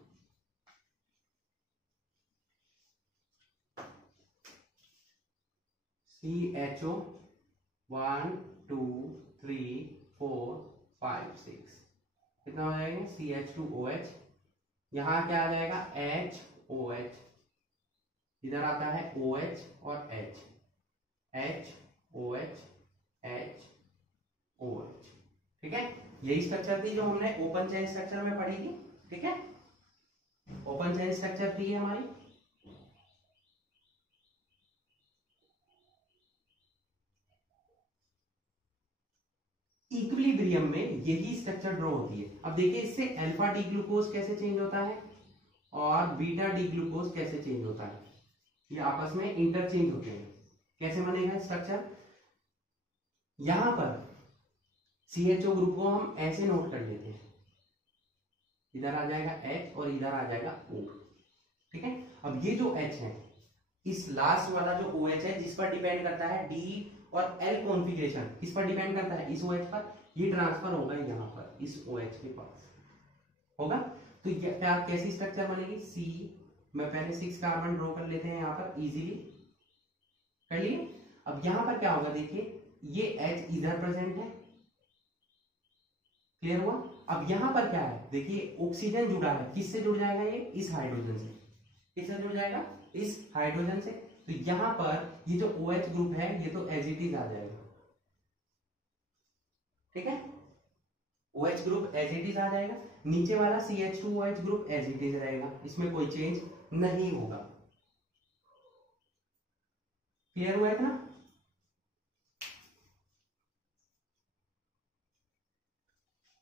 CHO 1 2 3 4 5 6, कितना हो जाएगा CH2OH, यहां क्या आ जाएगा HOH, इधर आता है OH और H, HOH HOH, ठीक है। यही स्ट्रक्चर थी जो हमने ओपन चेन स्ट्रक्चर में पढ़ी थी, ठीक है। ओपन चेन स्ट्रक्चर थी हमारी। इक्विलिब्रियम में यही स्ट्रक्चर ड्रॉ होती है। अब देखिए इससे अल्फा डी ग्लूकोज कैसे चेंज होता है और बीटा डी ग्लूकोज कैसे चेंज होता है, ये आपस में इंटरचेंज होते हैं। कैसे बनेगा स्ट्रक्चर, यहां पर CHO ग्रुप को हम ऐसे नोट कर लेते हैं, इधर आ जाएगा H और इधर आ जाएगा O, ठीक है। अब ये जो H है, इस लास्ट वाला जो OH है जिस पर डिपेंड करता है D और L कॉन्फ़िगरेशन, किस पर डिपेंड करता है इस OH पर, ये ट्रांसफर होगा यहाँ पर इस OH के पास होगा। तो क्या कैसी स्ट्रक्चर बनेगी, C मैं पहले 6 कार्बन ड्रॉ कर लेते हैं यहाँ पर, इजीली कर लिए। अब यहाँ पर क्या होगा देखिए, ये H इधर प्रेजेंट है, क्लियर हुआ। अब यहां पर क्या है देखिए, ऑक्सीजन जुड़ा है, किससे जुड़ जाएगा ये, इस हाइड्रोजन से, किससे जुड़ जाएगा इस हाइड्रोजन से। तो यहां पर ये जो OH ग्रुप है ये तो एज इट इज आ जाएगा, ठीक है। OH group as it is आ जाएगा, नीचे वाला CH2OH group as it is रहेगा, इसमें कोई चेंज नहीं होगा, क्लियर हुआ है ना।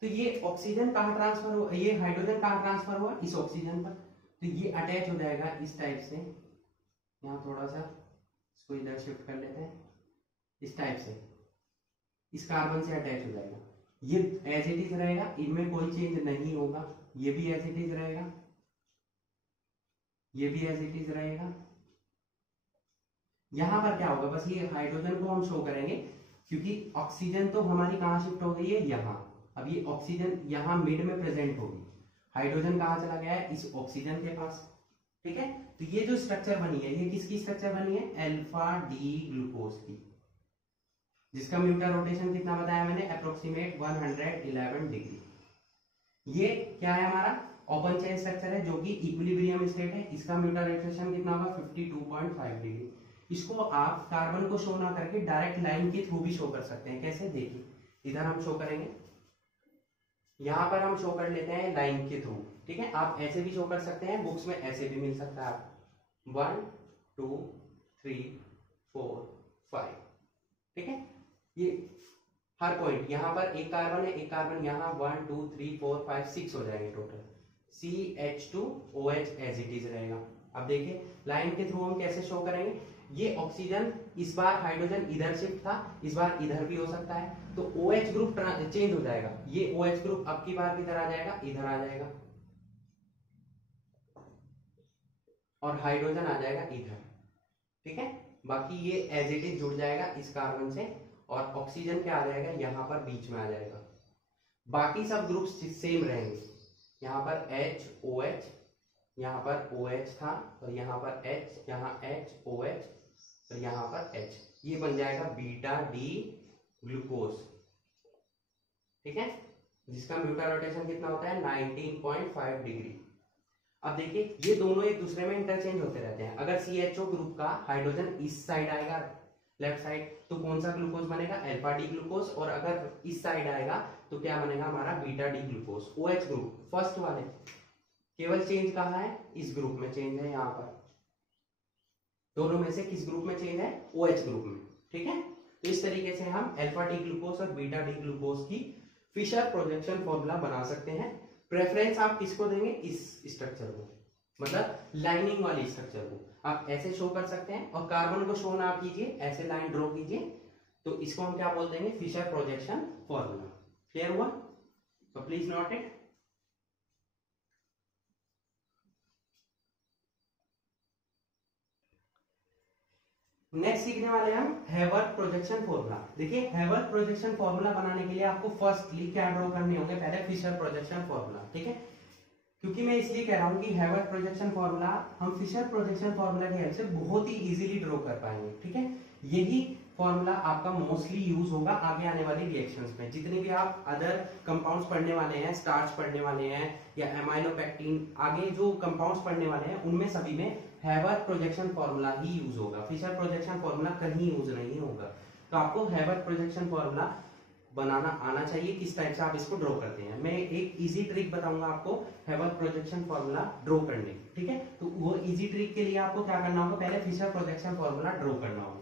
तो ये ऑक्सीजन कहां ट्रांसफर हुआ, ये हाइड्रोजन कहां ट्रांसफर हुआ, इस ऑक्सीजन पर। तो ये अटैच हो जाएगा इस टाइप से, यहाँ थोड़ा सा इसको इधर शिफ्ट कर लेते हैं, इस टाइप से इस कार्बन से अटैच हो जाएगा। ये एज इट इज रहेगा, इनमें कोई चेंज नहीं होगा, ये भी एज इट इज रहेगा, ये भी एज इट इज रहेगा। यहां पर क्या होगा, बस ये हाइड्रोजन को हम शो करेंगे, क्योंकि ऑक्सीजन तो हमारी कहां शिफ्ट हो गई है यहाँ। अब ये ऑक्सीजन यहाँ मिड में प्रेजेंट होगी, हाइड्रोजन कहां चला गया है इस ऑक्सीजन के पास, ठीक है। तो ये जो स्ट्रक्चर बनी है ये किसकी स्ट्रक्चर बनी है, अल्फा डी ग्लूकोज की, जिसका म्यूटर रोटेशन कितना बताया मैंने, अप्रोक्सीमेट 111 डिग्री। ये क्या है हमारा ओपन चेन स्ट्रक्चर है जो कि इक्विलिब्रियम स्टेट है, इसका म्यूटर रोटेशन कितना होगा 52.5 डिग्री। इसको आप कार्बन को शो ना करके डायरेक्ट लाइन के थ्रू भी शो कर सकते हैं, कैसे देखिए, इधर हम शो करेंगे, यहां पर हम शो कर लेते हैं लाइन के थ्रू, ठीक है। आप ऐसे भी शो कर सकते हैं, बुक्स में ऐसे भी मिल सकता है आपको, 1 2 3 4 5, ठीक है। ये हर पॉइंट यहाँ पर एक कार्बन है, एक कार्बन यहाँ, 1 2 3 4 5 6 हो जाएंगे total. CH2OH as it is रहेगा। अब देखिए लाइन के थ्रू हम कैसे शो करेंगे, ये ऑक्सीजन इस बार हाइड्रोजन इधर शिफ्ट था, इस बार इधर भी हो सकता है, तो OH ग्रुप चेंज हो जाएगा, ये OH ग्रुप अब की बार किधर आ जाएगा, इधर आ जाएगा, और हाइड्रोजन आ जाएगा इधर, ठीक है। बाकी ये एज इट इज जुड़ जाएगा इस कार्बन से, और ऑक्सीजन क्या आ जाएगा यहाँ पर बीच में आ जाएगा। बाकी सब ग्रुप सेम रहेंगे, यहाँ पर HOH, यहाँ पर OH था, और यहाँ पर H, यहाँ HOH, और यहाँ पर H, ये बन जाएगा बीटा डी ग्लूकोज, ठीक है, जिसका म्यूटर रोटेशन कितना होता है 19.5 डिग्री। अब देखिए ये दोनों एक दूसरे में इंटरचेंज होते रहते हैं। अगर CHO ग्रुप का हाइड्रोजन इस साइड आएगा लेफ्ट साइड, तो कौन सा ग्लूकोज बनेगा, अल्फा डी ग्लूकोज, और अगर इस साइड आएगा तो क्या बनेगा हमारा beta D glucose. OH group first वाले, केवल चेंज कहाँ है, इस ग्रुप में चेंज है, यहाँ पर दोनों में से किस ग्रुप में चेंज है, OH ग्रुप में, ठीक है। तो इस तरीके से हम अल्फा डी ग्लूकोज और बीटा डी ग्लूकोज की फिशर प्रोजेक्शन फॉर्मूला बना सकते हैं। प्रेफरेंस आप किसको देंगे, इस स्ट्रक्चर को, मतलब लाइनिंग वाली स्ट्रक्चर को आप ऐसे शो कर सकते हैं, और कार्बन को शो ना कीजिए, ऐसे लाइन ड्रॉ कीजिए, तो इसको हम क्या बोल देंगे, फिशर प्रोजेक्शन फॉर्मूला। क्लियर हुआ, तो प्लीज नोट इट। नेक्स्ट सीखने वाले हैं हम हैवर्थ प्रोजेक्शन फॉर्मूला। देखिए हैवर्थ प्रोजेक्शन फॉर्मूला बनाने के लिए आपको फर्स्टली क्या ड्रॉ करने होंगे, पहले फिशर प्रोजेक्शन फॉर्मूला। ठीक है, क्योंकि मैं इसलिए कह रहा हूं कि हैवर्थ प्रोजेक्शन फॉर्मूला हम फिशर प्रोजेक्शन फॉर्मूला की हेल्प से बहुत ही इजीली ड्रॉ कर पाएंगे। ठीक है, यही फॉर्मूला आपका मोस्टली यूज होगा आगे आने वाली रिएक्शंस में। जितने भी आप अदर कंपाउंड्स पढ़ने वाले हैं, स्टार्च पढ़ने वाले हैं या एमाइलोपेक्टिन, आगे जो कंपाउंड्स पढ़ने वाले हैं उनमें सभी में हैवर्थ प्रोजेक्शन फॉर्मूला ही यूज होगा। फिशर प्रोजेक्शन फॉर्मूला कहीं यूज नहीं होगा। तो आपको हैवर्थ प्रोजेक्शन फॉर्मूला बनाना आना चाहिए, किस टाइप से आप इसको ड्रॉ करते हैं। मैं एक इजी ट्रिक बताऊंगा आपको हैवर्थ प्रोजेक्शन फॉर्मूला ड्रॉ करने की। ठीक है, तो वो इजी ट्रिक के लिए आपको क्या करना होगा, पहले फिशर प्रोजेक्शन फॉर्मूला ड्रॉ करना होगा।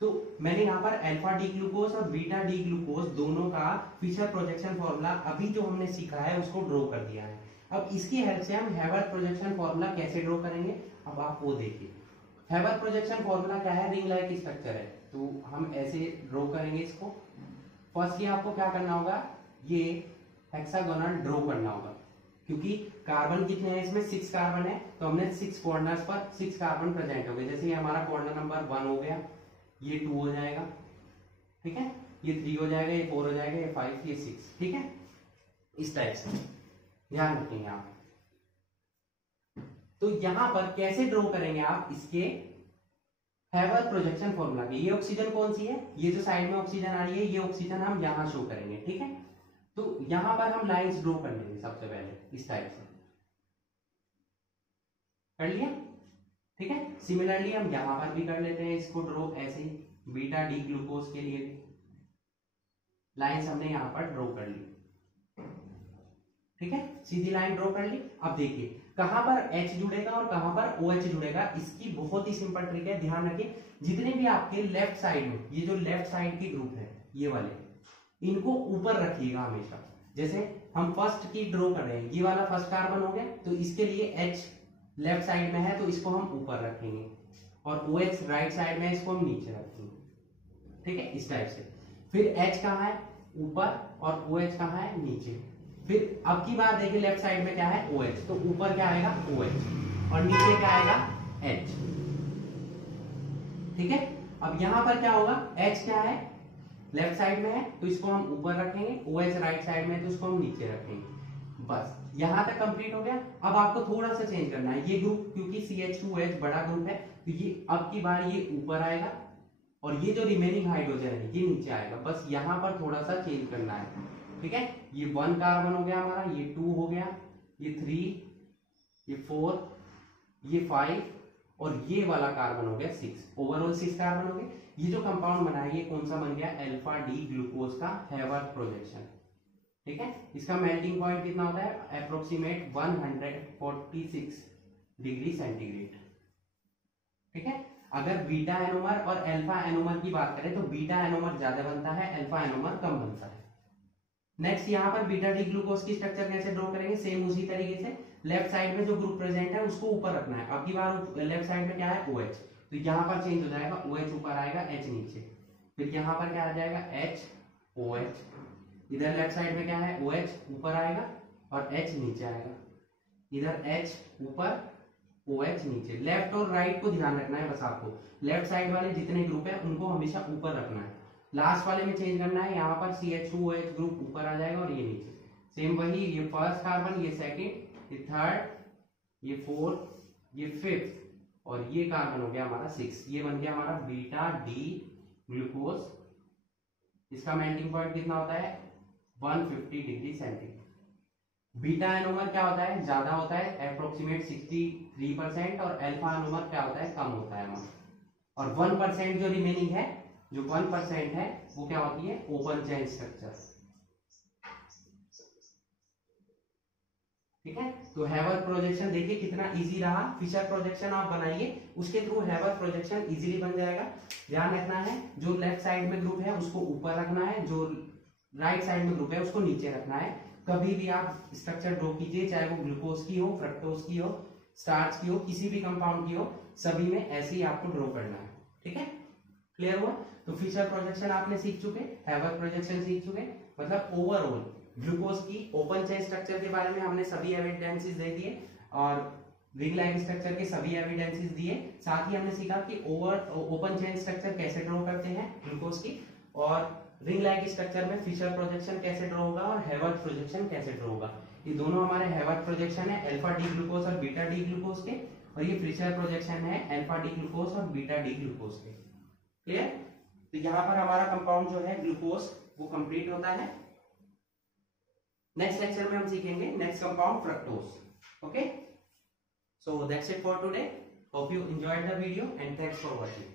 तो मैंने यहाँ पर अल्फा डी ग्लूकोज और बीटा डी ग्लूकोज दोनों का फिशर प्रोजेक्शन फॉर्मूला अभी जो हमने सीखा है उसको ड्रॉ कर दिया है। अब इसकी हेल्प से हम हैवर्थ प्रोजेक्शन फॉर्मूला कैसे ड्रॉ करेंगे, अब आप वो देखिए। हैवर्थ प्रोजेक्शन फॉर्मूला क्या है, रिंग लाइक स्ट्रक्चर है, तो हम ऐसे ड्रॉ करेंगे इसको। फर्स्टली आपको क्या करना होगा, ये हेक्सागोनल ड्रॉ करना होगा, क्योंकि कार्बन कितने हैं इसमें, 6 कार्बन है, तो हमने 6 कॉर्नर्स पर 6 कार्बन प्रेजेंट हो गए। जैसे ये हमारा कॉर्नर नंबर 1 हो गया, ये 2 हो जाएगा, ठीक है, ये 3 हो जाएगा, ये 4 हो जाएगा, ये 5, ये 6। ठीक है, इस टाइप से ध्यान रखेंगे आप। तो यहां पर कैसे ड्रॉ करेंगे आप इसके हैवर्थ प्रोजेक्शन फॉर्मूला की। ये ऑक्सीजन कौन सी है, ये जो साइड में ऑक्सीजन आ रही है, ये ऑक्सीजन हम यहां शो करेंगे। ठीक है, तो यहां पर हम लाइंस ड्रॉ कर लेंगे सबसे पहले इस टाइप से, कर लिया। ठीक है, सिमिलरली हम यहां पर भी कर लेते हैं इसको ड्रॉ ऐसे ही, बीटा डी ग्लूकोज के लिए भी लाइंस हमने यहां पर ड्रॉ कर ली। ठीक है, सीधी लाइन ड्रॉ कर ली। अब देखिए कहां पर H जुड़ेगा और कहां पर OH जुड़ेगा, इसकी बहुत ही सिंपल ट्रिक है, ध्यान रखिए। जितने भी आपके लेफ्ट साइड में, ये जो लेफ्ट साइड की ग्रुप है ये वाले, इनको ऊपर रखिएगा हमेशा। जैसे हम फर्स्ट की ड्रॉ कर रहे हैं, ये वाला फर्स्ट कार्बन हो गया, तो इसके लिए H लेफ्ट साइड में है तो इसको हम ऊपर रखेंगे, और OH राइट साइड में है, इसको हम नीचे रखेंगे। ठीक है, इस टाइप से। फिर H कहाँ है, ऊपर, और OH कहाँ है, नीचे। फिर अब की बात देखिए, लेफ्ट साइड में क्या है, OH, तो ऊपर क्या आएगा, OH, और नीचे क्या आएगा, H। ठीक है, अब यहां पर क्या होगा, H क्या है, लेफ्ट साइड में है तो इसको हम ऊपर रखेंगे, OH राइट साइड में है तो इसको हम नीचे रखेंगे। बस यहां तक कंप्लीट हो गया। अब आपको थोड़ा सा चेंज करना है, ये ग्रुप क्योंकि CH2OH बड़ा ग्रुप है, तो ये अब की बार ये ऊपर आएगा, और ये जो रिमेनिंग हाइड्रोजन है ये नीचे आएगा। बस यहां पर थोड़ा सा चेंज करना है। ठीक है, ये 1 कार्बन हो गया हमारा, ये 2 हो गया, ये 3, ये 4, ये 5, और ये वाला कार्बन हो गया 6। ओवरऑल 6 कार्बन हो गए। ये जो कंपाउंड बना है ये कौन सा बन गया, अल्फा डी ग्लूकोज का हैवर्थ प्रोजेक्शन। ठीक है, इसका मेल्टिंग पॉइंट कितना होता है, अप्रोक्सीमेट 146 डिग्री सेंटीग्रेड। ठीक है, अगर बीटा एनोमर और अल्फा एनोमर की बात करें तो बीटा एनोमर ज्यादा बनता है, अल्फा एनोमर कम बनता है। नेक्स्ट यहाँ पर बीटा डी ग्लूकोज की स्ट्रक्चर कैसे ड्रॉ करेंगे, सेम उसी तरीके से। लेफ्ट साइड में जो ग्रुप प्रेजेंट है उसको ऊपर रखना है। अब की बार लेफ्ट साइड में क्या है, OH, तो यहाँ पर चेंज हो जाएगा, OH ऊपर आएगा, H नीचे। फिर यहाँ पर क्या आ जाएगा, H OH, इधर लेफ्ट साइड में क्या है, OH ऊपर आएगा और H नीचे आएगा, इधर H ऊपर OH नीचे। लेफ्ट और राइट को ध्यान रखना है बस आपको, लेफ्ट साइड वाले जितने ग्रुप है उनको हमेशा ऊपर रखना है। लास्ट वाले में चेंज करना है, यहाँ पर CH2OH ग्रुप ऊपर आ जाएगा और ये नीचे। सेम वही, ये फर्स्ट कार्बन, ये सेकंड, ये थर्ड, ये फोर्थ, ये फिफ्थ, और ये कार्बन हो गया हमारा 6। ये बन गया हमारा बीटा डी ग्लूकोज। इसका मेल्टिंग पॉइंट कितना होता है, 150 डिग्री सेंटीग्रेड। बीटा एनोमर क्या होता है, ज्यादा होता है, अप्रोक्सीमेट 63%, और अल्फा एनोमर क्या होता है, कम होता है हमारा। और 1% जो रिमेनिंग है, जो 1% है वो क्या होती है, ओपन चेन स्ट्रक्चर। ठीक है, तो हैवर्थ प्रोजेक्शन देखिए कितना इजी रहा। फिशर प्रोजेक्शन आप बनाइए, उसके थ्रू हैवर्थ प्रोजेक्शन इजीली बन जाएगा। ध्यान रखना है, जो लेफ्ट साइड में ग्रुप है उसको ऊपर रखना है, जो राइट साइड में ग्रुप है उसको नीचे रखना है। कभी भी आप स्ट्रक्चर ड्रॉ कीजिए, चाहे वो ग्लूकोज की हो, फ्रक्टोज की हो, स्टार्च की हो, किसी भी कंपाउंड की हो, सभी में ऐसे ही आपको ड्रॉ करना है। ठीक है, क्लियर हुआ। तो फिशर प्रोजेक्शन आपने सीख चुके, हैवर्थ प्रोजेक्शन सीख चुके, मतलब ओवरऑल ग्लूकोज की ओपन चेन स्ट्रक्चर के बारे में हमने सभी एविडेंसेस दे दिए, और रिंग लाइक स्ट्रक्चर के सभी एविडेंसेस दिए, साथ ही हमने सीखा कि ओपन चेन स्ट्रक्चर कैसे ड्रॉ करते हैं ग्लूकोज की, और रिंग लाइक स्ट्रक्चर में फिशर प्रोजेक्शन कैसे ड्रॉ होगा और हैवर्थ प्रोजेक्शन कैसे ड्रॉ होगा। ये दोनों हमारे हैवर्थ प्रोजेक्शन है अल्फा डी ग्लूकोज और बीटा डी ग्लूकोज के, और ये फिशर प्रोजेक्शन है अल्फा डी ग्लूकोज और बीटा डी ग्लूकोज के। क्लियर? तो यहाँ पर हमारा कंपाउंड जो है ग्लूकोज वो कंप्लीट होता है। नेक्स्ट लेक्चर में हम सीखेंगे next compound fructose. Okay, so that's it for today. Hope you enjoyed the video and thanks for watching.